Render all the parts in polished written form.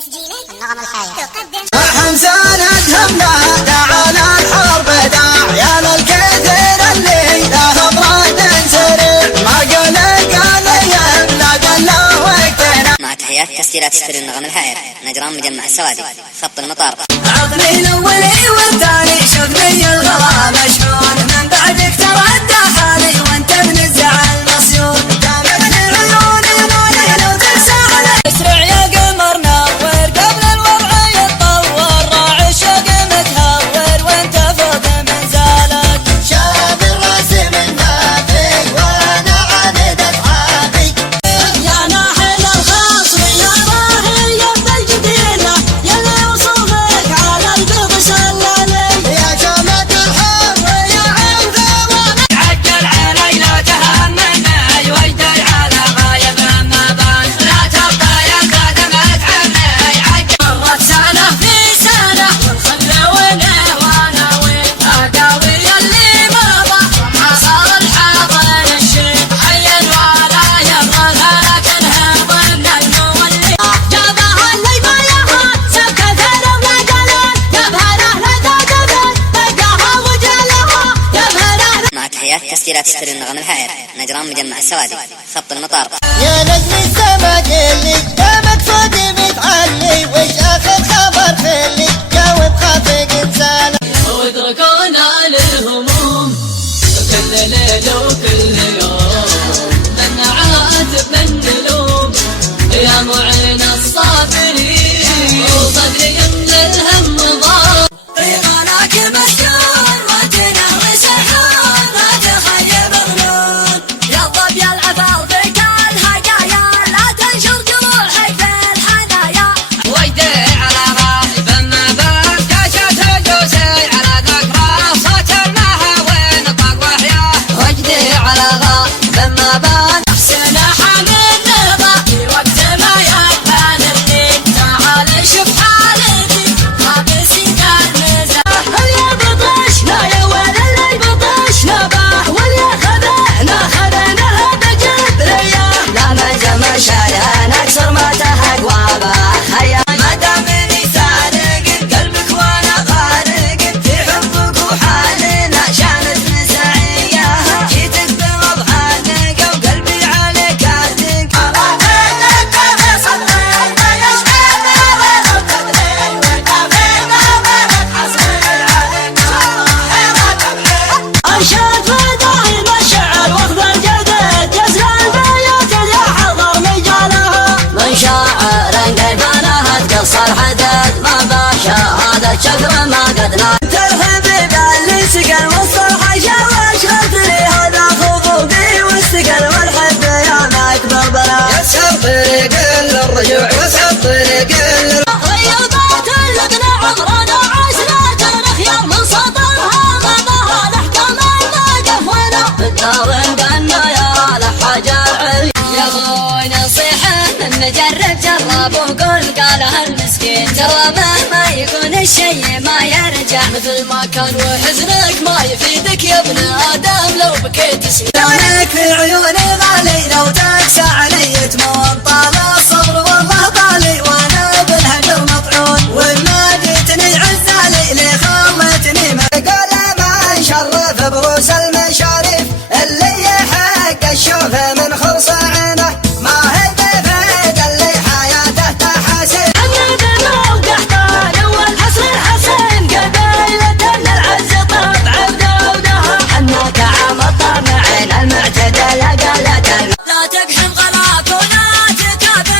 تسجيلات النغم الحية تقدم حمزانة همنا تعالى الحرب داع يا للكثير اللي له براد سريع ما قال يملا قال له وقتنا. مع تحيات تسجيلات استوديو النغم الحائر، نجران مجمع السوادي، خط المطار. عطني الاولي والثاني شوفني الغلا مشحون من بعدك تردى حالي وانت من الزعل مصيون. دامتني عيوني نوني لو تنسى علي اسرع يا قمر نور قبل الوضع يتطور راعي الشوق متهور وانت فوق منزلك. شاب الراس من بابي وانا عابد اصحابي يا ناحل الخصم يا راهي يا بالجديله يلي وصوفك على البيض سلالي يا جامد الحب يا عوده وانا عجل علي لا تهمني ويدي على غايب ما بان لا تبقى يا خدمت عني عجل مرت سنه في سنه والخل وينه وانا وين اداوي اللي مضى ما صار الحاضر الشيء حي ولا يبغى لكن ضمن المولي جابها اللي بايعها سكت ولا قالت جابها له ذاك لقاها وجلها جابها له. مع تحيات تسجيلات استوديو النغم الحائر، نجران مجمع السوادي، خط المطار. يا نجم السما قلي دامك صوتي متعلي وش اخر خبر خلي جاوب خافق انسان. واتركونا للهموم كل ليل وكل يوم من عاتب من نلوم يا معين الصابرين وصدري من الهم ضاق. طريقانك مسكون وتناوي سحور ما تخيب ظنون يضرب يلعب ارضك الهدايا لا تنشر جروحك في الحنايا. ويدي على راحب ما بان كشف جوسي على ذكرى صوت المها وين طاق وحياه. وجدي على غاب ما بان حسين حامد نهضة في وقت ما يبان الليل تعال شوف حالتي ما بسيك المزاح. اللي بطشنا يا ولد اللي بطشنا باح واللي خذعنا خذعناها بجبريه لا ملزم شارع نكسر ما تحق واباح هيا ما دامني صادق قلبك وانا غارق في حبك وحالنا شانت نسعيه جيتك بمضحك وقلبي عليك اصدق أرشاد فداهي الشعر واخذ الجدد يزرع البيوت اللي حضر مجالها من شاعر قلبنا تقصر حدد ما باشا هذا الشكر ما قد لا ترهبي باللي سقى المصطلح شوش خطري هذا خطوبي واستقل والحب يا ما اكبر بلا يسهر طريق للرجوع ويسهر طريق رياضات اللقنا عمرنا عشنا تاريخ من سطرها ما بها الاحكام الموقف ولا بالدار قلنا يا لحاجة العلي يا اخوي نصيحة من مجرب جرب وقول قالها المسكين ترى مهما يكون الشيء ما يرجع مثل ما كان وحزنك ما يفيدك يا ابن ادم لو بكيت سنين. لونك في عيوني غالي لو تكسى علي تموت طال الصبر والله طالي وانا بالهجر مطعون وما جيتني عزالي اللي خلتني مقول ما نشرف بروس المشاريف اللي يحق الشوف من خلص عينه ما هي بفيد اللي حياته تحاسب. عمي بنو قحطان اول حصر الحسن قبيلة العز طبع بدودها حناك عام الطمعين المعتدل قالت لا تقحم غلاك ولا تكابر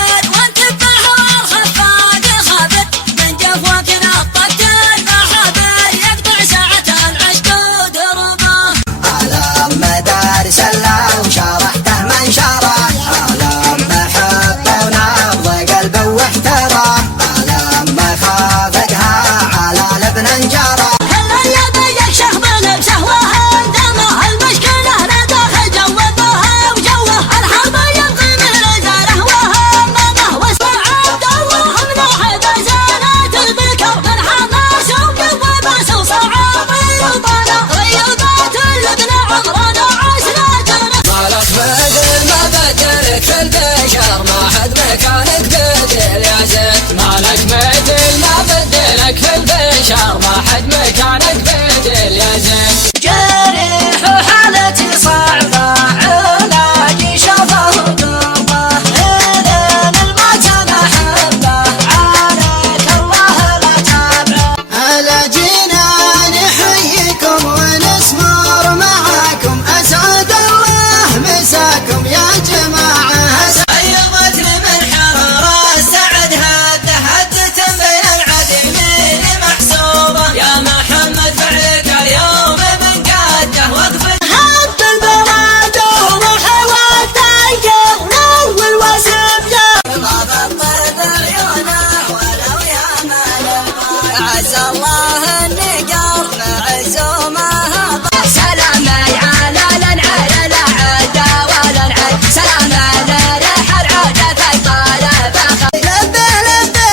عز الله النقار معزومها. سلامي على الانعال العادة والانعال، سلامي لريح العودة في طالب. لبه لبه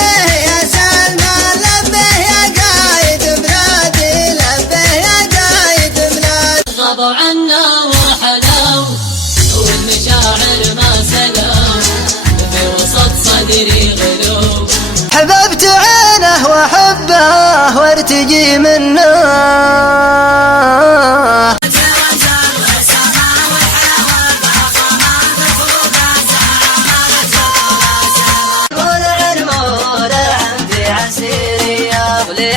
يا سلمان، لبه يا قايد بلادي، لبه يا قايد بلادي. غابوا عنا ورحلوا والمشاعر ما سلوا، في وسط صدري غلو. حببت عينه واحبه وارتجي منه.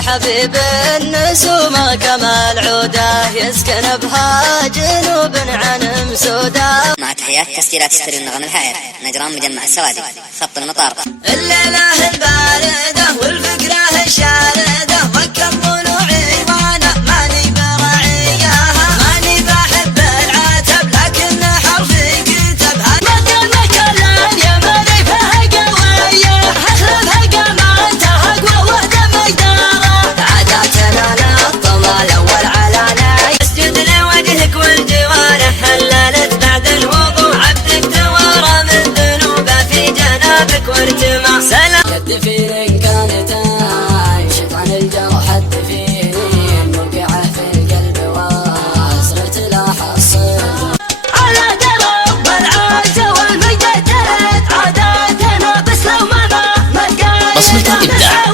حبيب النسومة كما العودة، يسكن بها جنوب عن مسودة. مع تحيات تسجيلات ستيريو النغم الحائر، نجران مجمع السوادي، خط المطار. الليلة الباردة والفكرة الشاردة، وكم ضلوعي وانا ماني براعيها، ماني بحب العتب لكن حرفي كتب. مدنك الان ماني فيها قوية، اخلفها كمان تهقوى وحدة مقدارة. عاداتنا للطمع الاول علاني، اسجد لوجهك والجوارح حللت بعد الوضوء، عبدك توارى من ذنوبه في جنابك وارتمى. سلام الدفين كانت شيطان الجرح، الدفين موقعه في القلب وازرة لا حصل. على درب العاجة والمجدد عاداتنا، بس لو ما بصمة الإبداع.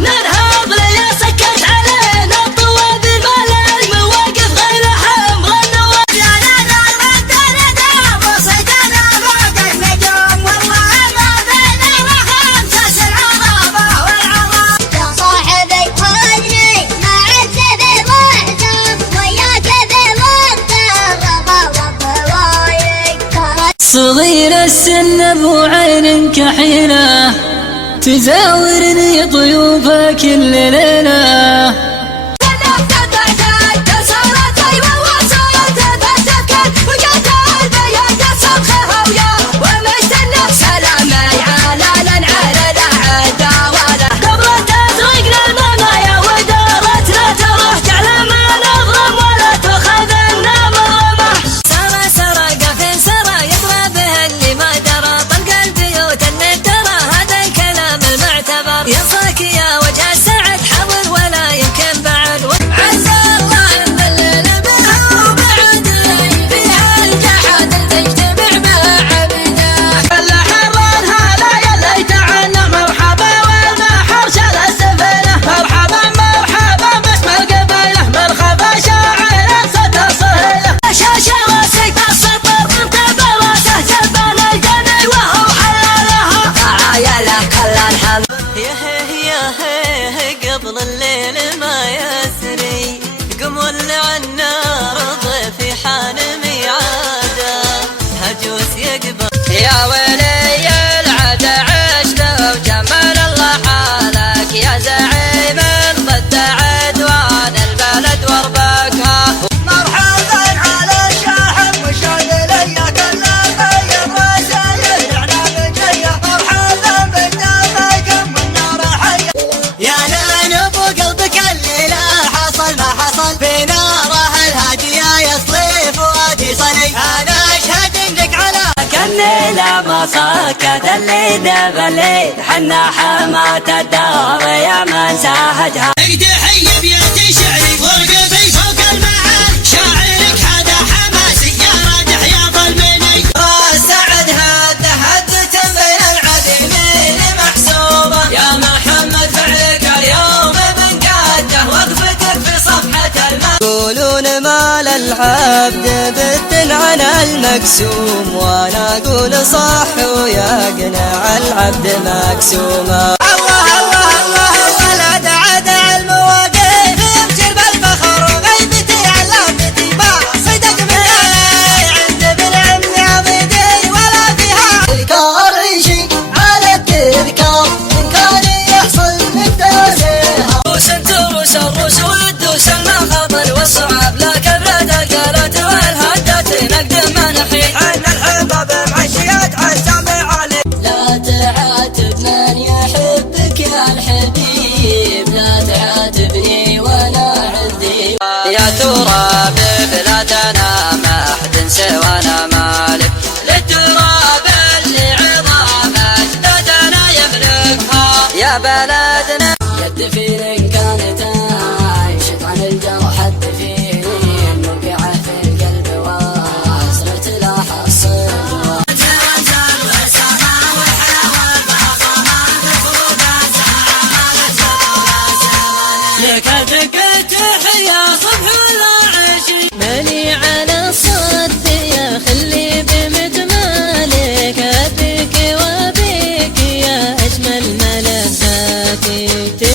نرهب ليا سكت علينا الطواب الملل، مواقف غير حمر النواب. لا لا لا ردنا وصيدنا فوق النجوم، والله ما بين وخمسة العظمة والعظام. يا صاحبي خلني ما عذب الوحدة، وياك بوقت الرضا والضوايق. صغير السن ابو عين كحيلة، تزاورني ضيوفه كل ليلة. ينصاك يا وجه السعد حول ولا يمكن بعد. عسى الله يظلل بها وبعد فيها الجحد تجتمع مع عبده. خلى حرانها لا يلي تعنا مرحبا والبحر شال السفينة، مرحبا مرحبا باسم القبيلة، مرحبا شاعر صوت الصهيلة. شاشة راسك السطر انت براسه جبان الجني وهو حلالها، عايله كل الحمد. قبل الليل ما يسري، قم ولع النار ضيفي حان ميعاده، هجوس يقبل. يا ولي العهد عشت وجمل الله حالك، يا زعيم ضد عدوان البلد واربكها. مرحبا على الشاحن والشاذلية، كل غير رسايل اعلام جيه، مرحبا بالدمكم والنار حيه. يا نانب وقلبك الليلة حصل ما حصل، في ناره الهادية يصلي فؤادي صلي. انا اشهد انك على الليلة ما سكت اللي دب الليل، حنا حمات الدار يا من ساهجها. تحية بيت شعري ورقبي فوق المعال، شاعرك هذا حماسي يا رادح يا ظلمني. راس سعد هدت بين العديمين محسوبة، يا محمد فعلك اليوم من قاده، وقفتك في صفحة الماء. يقولون مال العبد بد عن المقسوم، وانا اقول صح ويقنع العبد مقسومه. الله الله الله ولد عدع المواقف، يبشر بالفخر وغيبتي علامتي، ما صدق مني عند بالعم عضيدي ولا فيها تذكار عيشي على التذكار، ان كان يحصل من داسها. روس تروس الروس والدوس المخاطر والصعاب، لا كبرت القالات والهدات نقدم منحي، عن الحباب معشيات عالسامع علي. لا تعاتب من يحب للتراب بلادنا ما حد سوانا مالك، للتراب اللي عظام أجدادنا يملكها يا بلدنا. الدفين كانت عايشة عن الجرح، الدفين موقعة في القلب واسرة لا حصر. لك دقت يا صبح العشي مالي على صد يا خلي بمجمالك، أبيك وأبيك يا أجمل ملذاتي.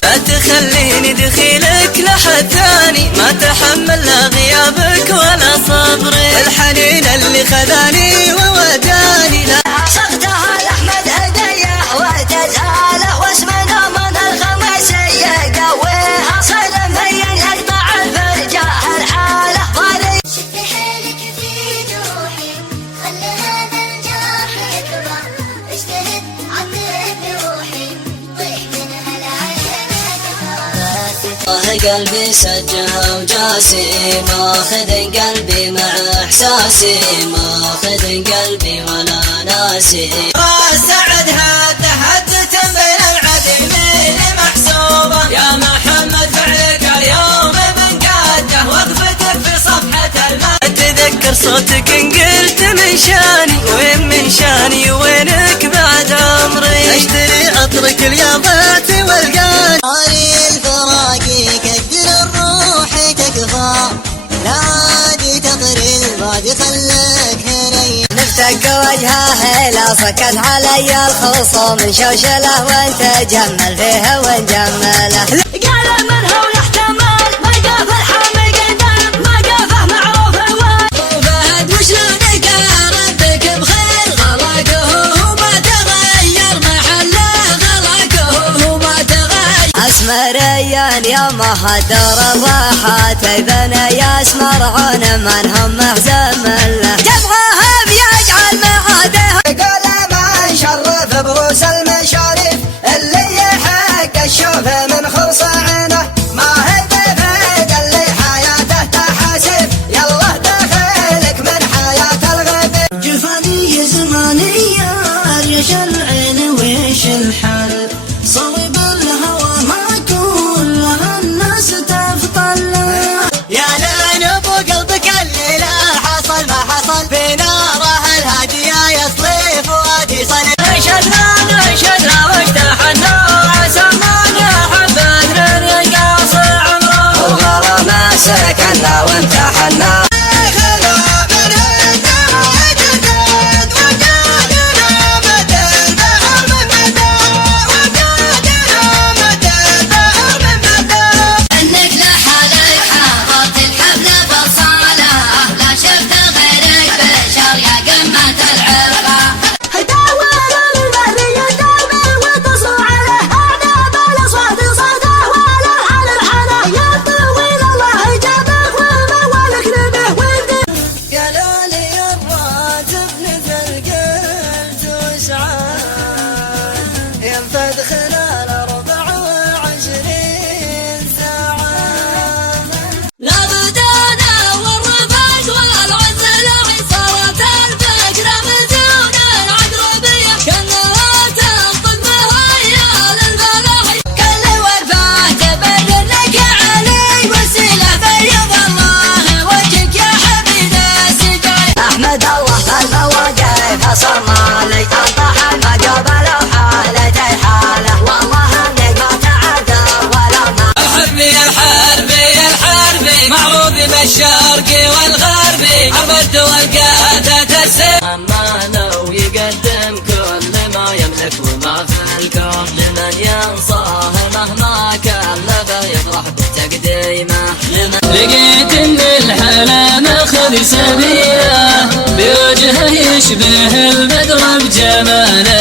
لا تخليني دخيلك لحد ثاني، ما تحمل لا غيابك ولا صبري، الحنين اللي خذاني ووداني. لا عشقتها لأحمد هدية وتجاله واسمنا من الخماسية، قويها صيد مين يقطع الفرجة الحالة ضري. شد حيلك في جروحي، خلي هذا الجرح يكبر، اجتهد عطر بروحي، طيح منها العين أكبر. قلبي سجها وجاسي، ماخذ قلبي مع احساسي، ماخذ قلبي ولا ناسي. سعدها تحدث بين العدمين محسوبة يا محمد، فعلك اليوم من قاده وقفتك في صفحة الماء. اتذكر صوتك ان قلت من شاني، وين من شاني وينك بعد عمري، اشتري عطرك اليابات والقاني. طاري الفراق يكدر الروح تكفى، لا عادي تقري البعد خلك هني. نفتك وجهه لا سكت علي الخصوم، من شوشله وانت جمل فيها ونجمله. قال من هو يحتمل ما قاف الحامي قدام، ما قافه معروف الواد. وفهد وشلونك ربك بخير، غلقه وما تغير محله، غلقه وما تغير. اسمريان يا مهدر الراحات، اذن يا اسمرعون من هم محزم له، جمعها بيجعل معاده. قول ما نشرف بروس المشارف، اللي يحق الشوف من خلص عينه، ما هي بفيد اللي حياته تحاسف، يلا دخلك من حياة الغبي. جفاني زمانية ريش العين ويش الحال، صوب الهوى ما كلها الناس تفضل. يا لين ابو قلبك اللي لا حصل ما حصل، في ناره الهادية يصلي فؤادي صنع. نشدنا واجتحنا سمعنا حبت من ينقاص عمره، وغرما سكنا وامتحنا. انك لحالك حاضرت الحفل بصالة، لا شفت غيرك بشر يا قمة العرقة. داول البهر يداوي وتصوا عليه، أعناب الأصوات صوته ولا على الحلا، يا طويل الله جابك وموالك نبه ودي. قالوا لي الراتب مثل قلت وسعان، ينفذ خلال 24 ساعة. لا بدانا والرفاق والعزل عصارة الفقر مزون العقربية، كانها تنطق مهيال الفلاحي. كل وفاة تبرر لك علي وسيلة بيض الله وجهك يا حبيب السجاي. احمد الله المواقف حصل مالي، طاح المقابل وحالتي حاله، والله انك ما تعذر ولا ما. الحربي معروف بالشرقي والغربي، عرب الدول قادة السيف، أمانة ويقدم كل ما يملك وما في الكون، لمن ينصاه مهما كان لغى يفرح بتقديمه. لقيت ان الحلا ماخذ سبيله، بوجهه يشبه البدر بجماله،